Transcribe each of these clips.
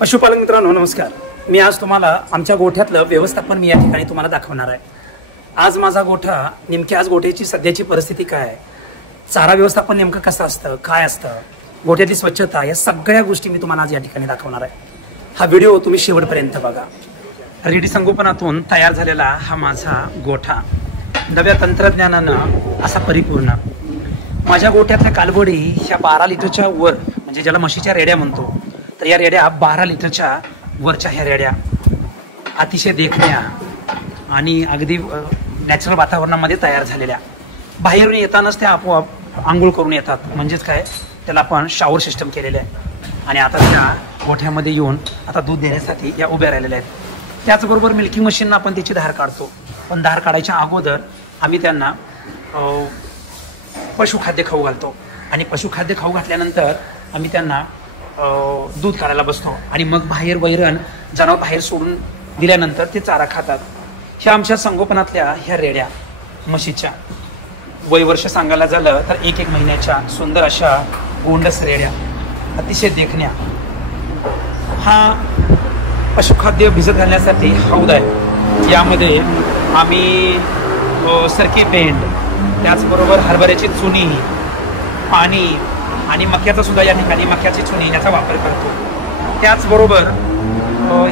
पशुपालक मित्रांनो नमस्कार। मी आज तुम्हाला आमच्या गोठ्यातलं व्यवस्थापन मी या ठिकाणी तुम्हाला दाखवणार आहे। आज माझा गोठा नेमकी आज गोठ्याची सध्याची परिस्थिती काय आहे, चारा व्यवस्थापन नेमकं कसं असतं, काय असतं, गोठ्यातली स्वच्छता, या सगळ्या गोष्टी मी तुम्हाला आज या ठिकाणी दाखवणार आहे। हा व्हिडिओ तुम्ही शेवटपर्यंत बघा। रेडी संगोपनातून तयार झालेला हा माझा गोठा नव्या तंत्रज्ञानानं असा परिपूर्ण। माझ्या गोठ्यातल्या कालवडी ह्या 12 लिटरच्या वर, म्हणजे ज्याला म्हशीच्या रेड्या म्हणतो, तर या रेड्या 12 लिटरच्या वरच्या ह्या रेड्या अतिशय देखण्या आणि अगदी नॅचरल वातावरणामध्ये तयार झालेल्या। बाहेरून येतानाच त्या आपोआप आंघोळ करून येतात, म्हणजेच काय त्याला आपण शॉवर सिस्टम केलेलं आहे। आणि आता त्या गोठ्यामध्ये येऊन आता दूध देण्यासाठी या उभ्या राहिलेल्या आहेत। त्याचबरोबर मिल्किंग मशीननं आपण त्याची धार काढतो, पण धार काढायच्या अगोदर आम्ही त्यांना पशुखाद्य खाऊ घालतो आणि पशुखाद्य खाऊ घातल्यानंतर आम्ही त्यांना दूध काढायला बसतो आणि मग बाहेर वैरण जनावर बाहेर सोडून दिल्यानंतर ते चारा खातात। ह्या आमच्या संगोपनातल्या ह्या रेड्या म्हशीच्या वय वर्ष सांगायला झालं तर 1-1 महिन्याच्या सुंदर अशा गोंडस रेड्या अतिशय देखण्या। हा पशुखाद्य भिजत घालण्यासाठी हौद आहे। यामध्ये आम्ही सरकी पेंड, त्याचबरोबर हरभऱ्याची चुनी, पाणी आणि मक्याचा सुद्धा या ठिकाणी मक्याची चुनी याचा वापर करतो। त्याचबरोबर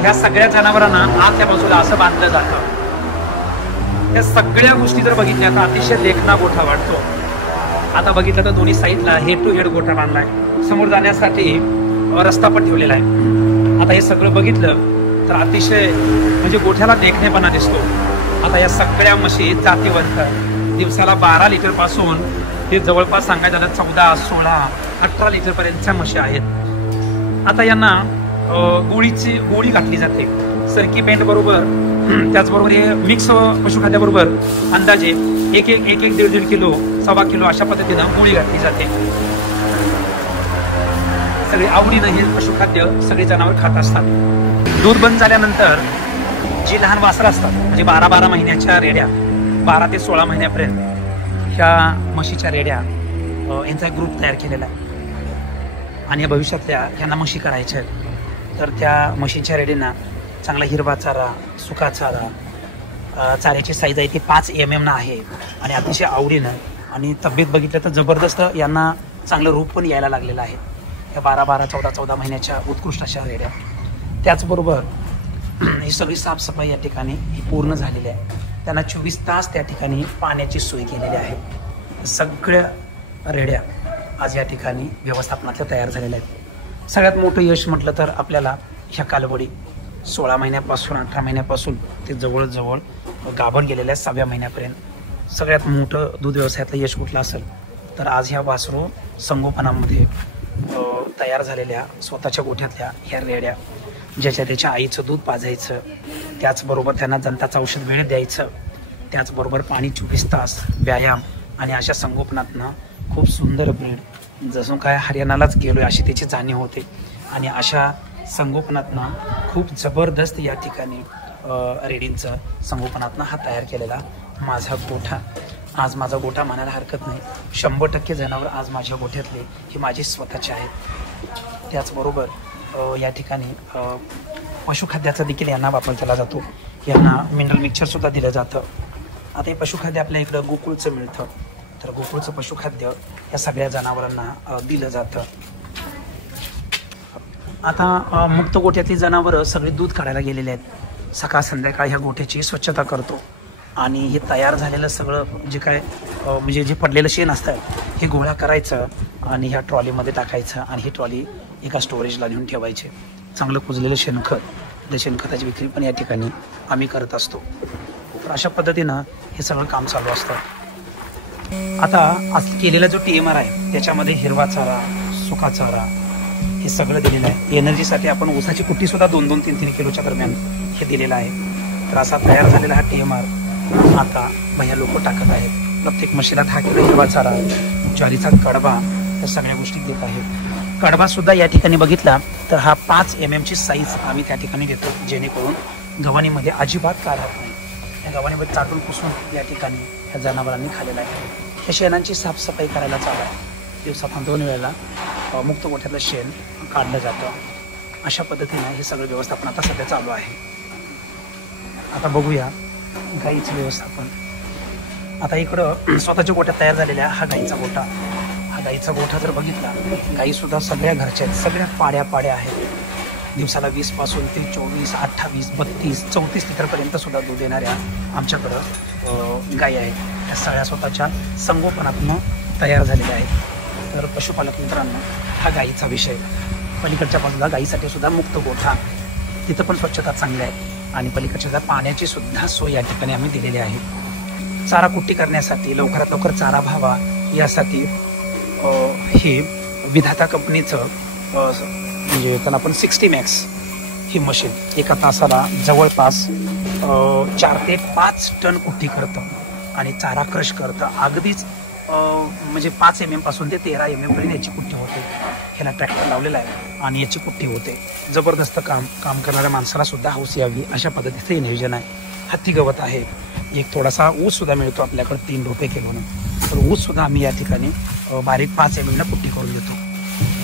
ह्या सगळ्या जनावरांना आतल्या बाजूला असं बांधलं जातं। त्या सगळ्या गोष्टी जर बघितल्या तर अतिशय देखणा गोठा वाटतो। आता बघितलं तर दोन्ही साईडला हेड टू हेड गोठा बांधलाय, समोर जाण्यासाठी रस्ता पण ठेवलेला आहे। आता हे सगळं बघितलं तर अतिशय म्हणजे गोठ्याला देखणेपणा दिसतो। आता या सगळ्या म्हशी जातीवंत, दिवसाला 12 लिटर पासून ते जवळपास सांगायचं झालं 14, 16, 18 लिटर पर्यंतच्या म्हशी आहेत। आता यांना गोळी घातली जाते सरकी पेंट बरोबर, त्याचबरोबर हे मिक्स पशुखाद्याबरोबर अंदाजे 1-1.5 किलो, 1.25 किलो अशा पद्धतीनं गोळी घातली जाते। सगळे आवडीनं हे पशुखाद्य सगळे जनावर खात असतात। दूध बंद झाल्यानंतर जी लहान वासरं असतात, म्हणजे 12 महिन्याच्या रेड्या, 12 ते 16 महिन्यापर्यंत ह्या म्हशीच्या रेड्या यांचा ग्रुप तयार केलेला आहे। आणि भविष्यातल्या ह्यांना म्हशी करायच्या आहेत तर त्या म्हशीच्या रेड्यांना चांगला हिरवा चारा, सुका चारा, चाऱ्याची साईज आहे ती 5 mm आहे आणि अतिशय आवडीनं आणि तब्येत बघितलं तर जबरदस्त यांना चांगलं रूप पण यायला लागलेलं आहे। ह्या 12, 14 महिन्याच्या उत्कृष्ट अशा रेड्या। त्याचबरोबर ही सगळी साफसफाई या ठिकाणी ही पूर्ण झालेली आहे। त्यांना 24 तास त्या ठिकाणी पाण्याची सोय केलेली आहे। सगळ्या रेड्या आज या ठिकाणी व्यवस्थापनातल्या तयार झालेल्या आहेत। सगळ्यात मोठं यश म्हटलं तर आपल्याला ह्या कालवडी 16 महिन्यापासून 18 महिन्यापासून ते जवळजवळ गाभण गेलेल्या 6व्या महिन्यापर्यंत सगळ्यात मोठं दूध व्यवसायातलं यश कुठलं असेल तर आज ह्या वासरू संगोपनामध्ये तयार झालेल्या स्वतःच्या गोठ्यातल्या ह्या रेड्या, ज्याच्या त्याच्या आईचं दूध पाजायचं, त्याचबरोबर त्यांना जंताचं औषध वेळेत द्यायचं, त्याचबरोबर पाणी 24 तास, व्यायाम आणि अशा संगोपनातनं खूप सुंदर ब्रीड, जसं काय हरियाणालाच गेलो आहे अशी त्याची जाणीव होते। आणि अशा संगोपनातनं खूप जबरदस्त या ठिकाणी रेडींचं संगोपनातनं हा तयार केलेला माझा गोठा। आज माझा गोठा म्हणायला हरकत नाही, 100% जनावर आज माझ्या गोठ्यातले ही माझी स्वतःचे आहेत। त्याचबरोबर या ठिकाणी पशुखाद्याचा देखील यांना वापर केला जातो। यांना मिनरल मिक्सचरसुद्धा दिलं जातं। आता हे पशुखाद्य आपल्या इकडं गोकुळचं मिळतं, तर गोकुळचं पशुखाद्य या सगळ्या जनावरांना दिलं जातं। आता मुक्त गोठ्यातली जनावरं सगळी दूध काढायला गेलेले आहेत। सकाळ संध्याकाळ ह्या गोठ्याची स्वच्छता करतो आणि हे तयार झालेलं सगळं जे काय म्हणजे जे पडलेलं शेण असतं हे गोळा करायचं आणि ह्या ट्रॉलीमध्ये टाकायचं आणि ही ट्रॉली एका स्टोरेजला नेऊन ठेवायचे। चांगलं कुजलेलं शेणखत, त्या शेणखताची विक्री पण या ठिकाणी आम्ही करत असतो। तर अशा पद्धतीनं हे सगळं काम चालू असतं। आता आज केलेला जो TMR आहे त्याच्यामध्ये हिरवा चारा, सुका चारा हे सगळं दिलेलं आहे। एनर्जीसाठी आपण ऊसाची कुट्टी सुद्धा 2-2, 3-3 किलोच्या दरम्यान हे दिलेलं आहे। तर असा तयार झालेला हा TMR आता भैया लोक टाकत आहेत। प्रत्येक म्हशीला 10 किलो हिरवा चारा, ज्वारीचा कडबा, या सगळ्या गोष्टी देत आहेत। कडबा सुद्धा या ठिकाणी बघितला तर हा 5 mm ची साईज आम्ही त्या ठिकाणी देतो, जेणेकरून गव्हाणीमध्ये अजिबात काय राहत नाही। या गव्हाणीमध्ये चाटून पुसून या ठिकाणी ह्या जनावरांनी खाल्लेला आहे। ह्या शेणांची साफसफाई करायला चालू आहे। दिवसातून 2 वेळेला मुक्त गोठ्यातलं शेण काढलं जातं अशा पद्धतीने हे सगळं व्यवस्थापन आता सध्या चालू आहे. आता बघूया गाईचं व्यवस्थापन. आता इकडं स्वतःच्या गोठ्या तयार झालेल्या हा गाईचा गोठा. हा गाईचा गोठा जर बघितला, गाईसुद्धा सगळ्या घरच्या आहेत, सगळ्या पाड्या आहेत. दिवसाला 20 पासून ते 24, 28, 32, 34 लिटरपर्यंत सुद्धा दूध देणाऱ्या आमच्याकडं गायी आहेत. त्या सगळ्या स्वतःच्या संगोपनातून तयार झालेल्या आहेत. तर पशुपालक मित्रांनो, हा गाईचा विषय. पलीकडच्या बाजूला गाईसाठी सुद्धा मुक्त गोठा, तिथं पण स्वच्छता चांगली आहे. आणि पलीकडच्या पाण्याची सुद्धा सोय या ठिकाणी आम्ही दिलेली आहे. चारा कुट्टी करण्यासाठी, लवकरात लवकर चारा व्हावा यासाठी ही विधाता कंपनीचं म्हणजे त्यांना आपण 60 मॅक्स ही मशीन एका तासाला जवळपास 4 ते 5 टन कुट्टी करतं आणि चारा क्रश करतं. अगदीच म्हणजे 5 mm पासून ते 13 mm पर्यंत याची कुट्टी होते. ह्याला ट्रॅक्टर लावलेला आहे आणि याची कुट्टी होते. जबरदस्त काम करणाऱ्या माणसाला सुद्धा हौस यावी अशा पद्धतीचं हे नियोजन आहे. हत्ती गवत आहे, एक थोडासा ऊस सुद्धा मिळतो आपल्याकडे 3 रुपये किलोनं. तर ऊस सुद्धा आम्ही या ठिकाणी बारीक 5 mm कुट्टी करून देतो.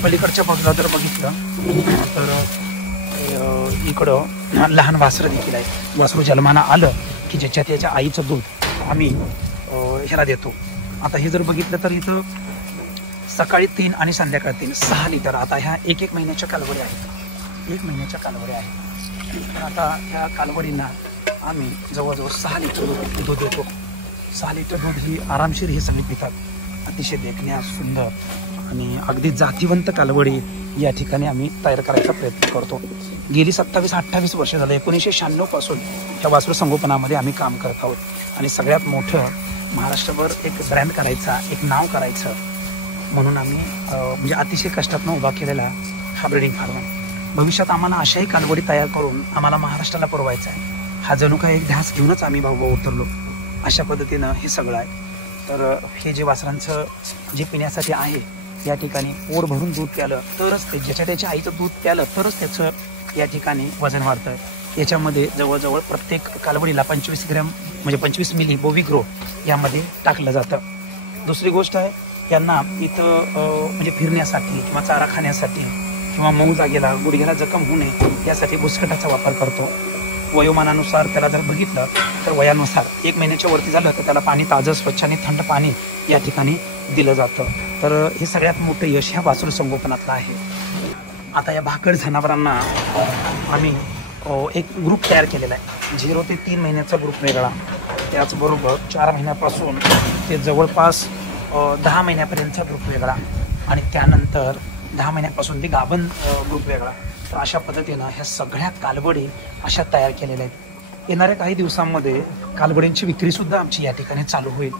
पलीकडच्या बाजूला जर बघितलं तर इकडं लहान वासरं देखील आहे. वासरू जन्माला आलं की ज्याच्यात याच्या आईचं दूध आम्ही ह्याला देतो. आता हे जर बघितलं तर इथं सकाळी 3 आणि संध्याकाळी 3, 6 लिटर. आता ह्या 1 महिन्याच्या कालवडी आहेत. 1 महिन्याच्या कालवडी आहेत. तर आता ह्या कालवडींना आम्ही जवळजवळ 6 लिटर दूध देतो. 6 लिटर दूध ही आरामशीर हे सगळे पितात. अतिशय देखण्या सुंदर आणि अगदी जातीवंत कालवडी या ठिकाणी आम्ही तयार करायचा प्रयत्न करतो. गेली 27-28 वर्ष झालं, 1996 पासून ह्या वासरू संगोपनामध्ये आम्ही काम करत आहोत. आणि सगळ्यात मोठं महाराष्ट्रभर एक ब्रँड करायचा, एक नाव करायचं म्हणून आम्ही म्हणजे अतिशय कष्टातनं उभा केलेला हा ब्रीडिंग फार्म. भविष्यात आम्हाला अशाही कालवडी तयार करून आम्हाला महाराष्ट्राला पुरवायचा आहे. हा जणू काही एक ध्यास घेऊनच आम्ही भाऊ उतरलो. अशा पद्धतीनं हे सगळं आहे. तर हे जे वासरांचं जे पिण्यासाठी आहे, या ठिकाणी पोट भरून दूध प्यालं तरच ते, ज्याच्या त्याच्या आईचं दूध प्यालं तरच त्याचं या ठिकाणी वजन वाढतं. याच्यामध्ये जवळजवळ प्रत्येक कालवडीला 25 ग्रॅम म्हणजे 25 मिली बोविग्रो यामध्ये टाकलं जातं. दुसरी गोष्ट आहे, यांना इथं म्हणजे फिरण्यासाठी किंवा चारा खाण्यासाठी किंवा मऊ जागेला गुडघ्याला जखम होऊ नये यासाठी बुसकटाचा वापर करतो. वयोमानानुसार त्याला जर बघितलं तर वयानुसार 1 महिन्याच्या वरती झालं तर त्याला पाणी ताजं, स्वच्छ आणि थंड पाणी या ठिकाणी दिलं जातं. तर हे सगळ्यात मोठं यश ह्या वासरू संगोपनातलं आहे. आता या भाकड जनावरांना आम्ही एक ग्रुप तयार केलेला आहे. 0 ते 3 महिन्याचा ग्रुप वेगळा, त्याचबरोबर 4 महिन्यापासून ते जवळपास 10 महिन्यापर्यंतचा ग्रुप वेगळा आणि त्यानंतर 10 महिन्यापासून ते गाभण ग्रुप वेगळा. तर अशा पद्धतीनं ह्या सगळ्या कालवडी अशा तयार केलेल्या आहेत. येणाऱ्या काही दिवसांमध्ये कालवडींची विक्रीसुद्धा आमची या ठिकाणी चालू होईल.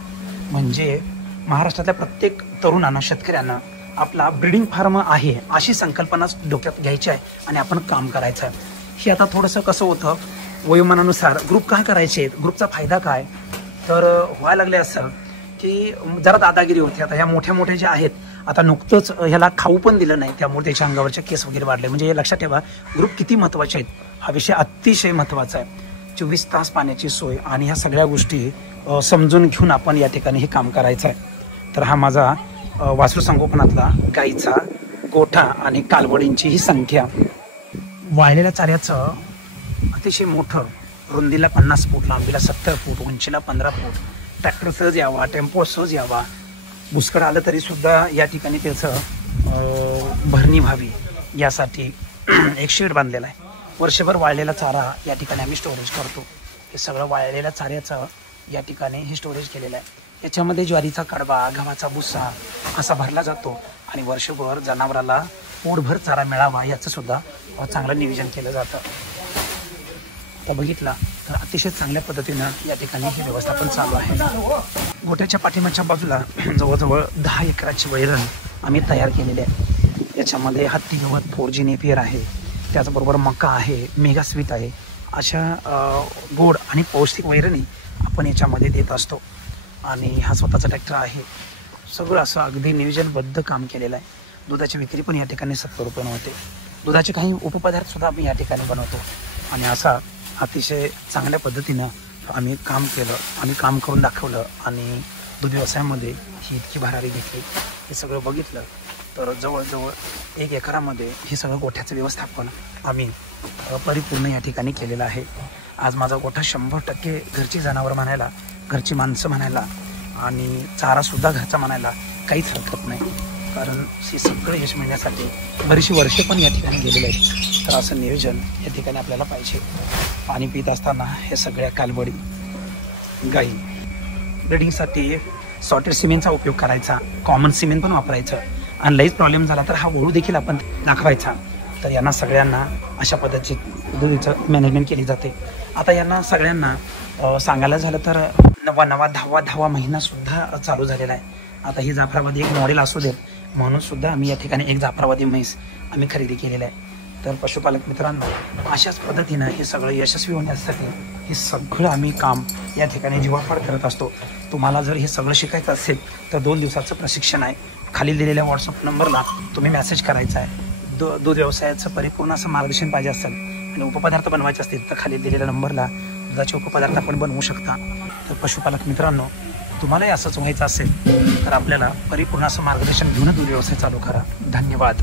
म्हणजे महाराष्ट्रातल्या प्रत्येक तरुणांना, शेतकऱ्यांना आपला ब्रीडिंग फार्म आहे अशी संकल्पना डोक्यात घ्यायची आहे आणि आपण काम करायचं आहे. हे आता थोडंसं कसं होतं, वयोमानानुसार ग्रुप काय करायचे, ग्रुपचा फायदा काय, तर व्हायला लागले असं की जरा दादागिरी होती. आता ह्या मोठ्या ज्या आहेत, आता नुकतंच ह्याला खाऊ पण दिलं नाही, त्यामुळे त्याच्या अंगावरचे केस वगैरे वाढले. म्हणजे हे लक्षात ठेवा, ग्रुप किती महत्त्वाचे आहेत. हा विषय अतिशय महत्त्वाचा आहे. 24 तास पाण्याची सोय आणि ह्या सगळ्या गोष्टी समजून घेऊन आपण या ठिकाणी हे काम करायचं आहे. तर हा माझा वासरू संगोपनातला गाईचा गोठा आणि कालवडींची ही संख्या. वाळलेल्या चाऱ्याचं अतिशय मोठं, रुंदीला 50 फूट, लांबीला 70 फूट, उंचीला 15 फूट, ट्रॅक्टर सहज यावा, टेम्पो सहज यावा, बुसकड आलं तरी सुद्धा या ठिकाणी त्याचं भरणी व्हावी यासाठी एक शेड बांधलेला आहे. वर्षभर वाळलेला चारा या ठिकाणी आम्ही स्टोरेज करतो. हे सगळं वाळलेल्या चाऱ्याचं या ठिकाणी हे स्टोरेज केलेलं आहे. याच्यामध्ये ज्वारीचा कडबा, गव्हाचा भुसा असा भरला जातो आणि वर्षभर जनावराला पोटभर चारा मिळावा याचं सुद्धा चांगलं नियोजन केलं जातं. आता बघितला तर अतिशय चांगल्या पद्धतीनं या ठिकाणी हे व्यवस्थापन चालू आहे. गोठ्याच्या पाठीमागच्या बाजूला जवळजवळ 10 एकराची वैरण आम्ही तयार केलेली आहे. याच्यामध्ये हत्ती गवत, 4G नेपियर आहे, त्याचबरोबर मका आहे, मेगा स्वीट आहे. अशा गोड आणि पौष्टिक वैरणी आपण याच्यामध्ये देत असतो. आणि हा स्वतःचा ट्रॅक्टर आहे. सगळं असं अगदी नियोजनबद्ध काम केलेलं आहे. दुधाची विक्री पण या ठिकाणी 70 रुपये होते. दुधाचे काही उपपदार्थसुद्धा आम्ही या ठिकाणी बनवतो. आणि असा अतिशय चांगल्या पद्धतीनं आम्ही काम केलं, आम्ही काम करून दाखवलं आणि दूध व्यवसायामध्ये ही इतकी भरारी घेतली. हे सगळं बघितलं तर जवळजवळ 1 एकरामध्ये हे सगळं गोठ्याचं व्यवस्थापन आम्ही परिपूर्ण या ठिकाणी केलेलं आहे. आज माझा गोठा 100% घरची जनावर म्हणायला, घरची माणसं म्हणायला आणि चारासुद्धा घरचा म्हणायला काहीच हरकत नाही. कारण हे सगळं यश मिळण्यासाठी बरीचशी वर्षे पण या ठिकाणी गेलेली आहेत. तर असं नियोजन या ठिकाणी आपल्याला पाहिजे. पाणी पित असताना हे सगळ्या कालवडी गाई ब्रिडिंगसाठी सॉर्टेड सिमेंटचा उपयोग करायचा, कॉमन सिमेंट पण वापरायचं आणि लईच प्रॉब्लेम झाला तर हा वळू देखील आपण दाखवायचा. तर यांना सगळ्यांना अशा पद्धतीची दुधाचं मॅनेजमेंट केली जाते. आता यांना सगळ्यांना सांगायला झालं तर 9वा 10वा महिनासुद्धा चालू झालेला आहे. आता ही जाफराबादी एक मॉडेल असू देत म्हणून सुद्धा आम्ही या ठिकाणी एक जाफराबादी म्हैस आम्ही खरेदी केलेली आहे. तर पशुपालक मित्रांनो, अशाच पद्धतीनं हे सगळं यशस्वी होण्यासाठी हे सगळं आम्ही काम या ठिकाणी जीवापाड करत असतो. तुम्हाला जर हे सगळं शिकायचं असेल तर 2 दिवसाचं प्रशिक्षण आहे. खाली दिलेल्या व्हॉट्सअप नंबरला तुम्ही मेसेज करायचा आहे. दूध व्यवसायाचं परिपूर्ण असं मार्गदर्शन पाहिजे असेल आणि उपपदार्थ बनवायचे असतील तर खाली दिलेल्या नंबरला दुधाचे उपपदार्थ आपण बनवू शकता. तर पशुपालक मित्रांनो, तुम्हालाही असंच व्हायचं असेल तर आपल्याला परिपूर्ण असं मार्गदर्शन घेऊन दूध व्यवसाय चालू करा. धन्यवाद.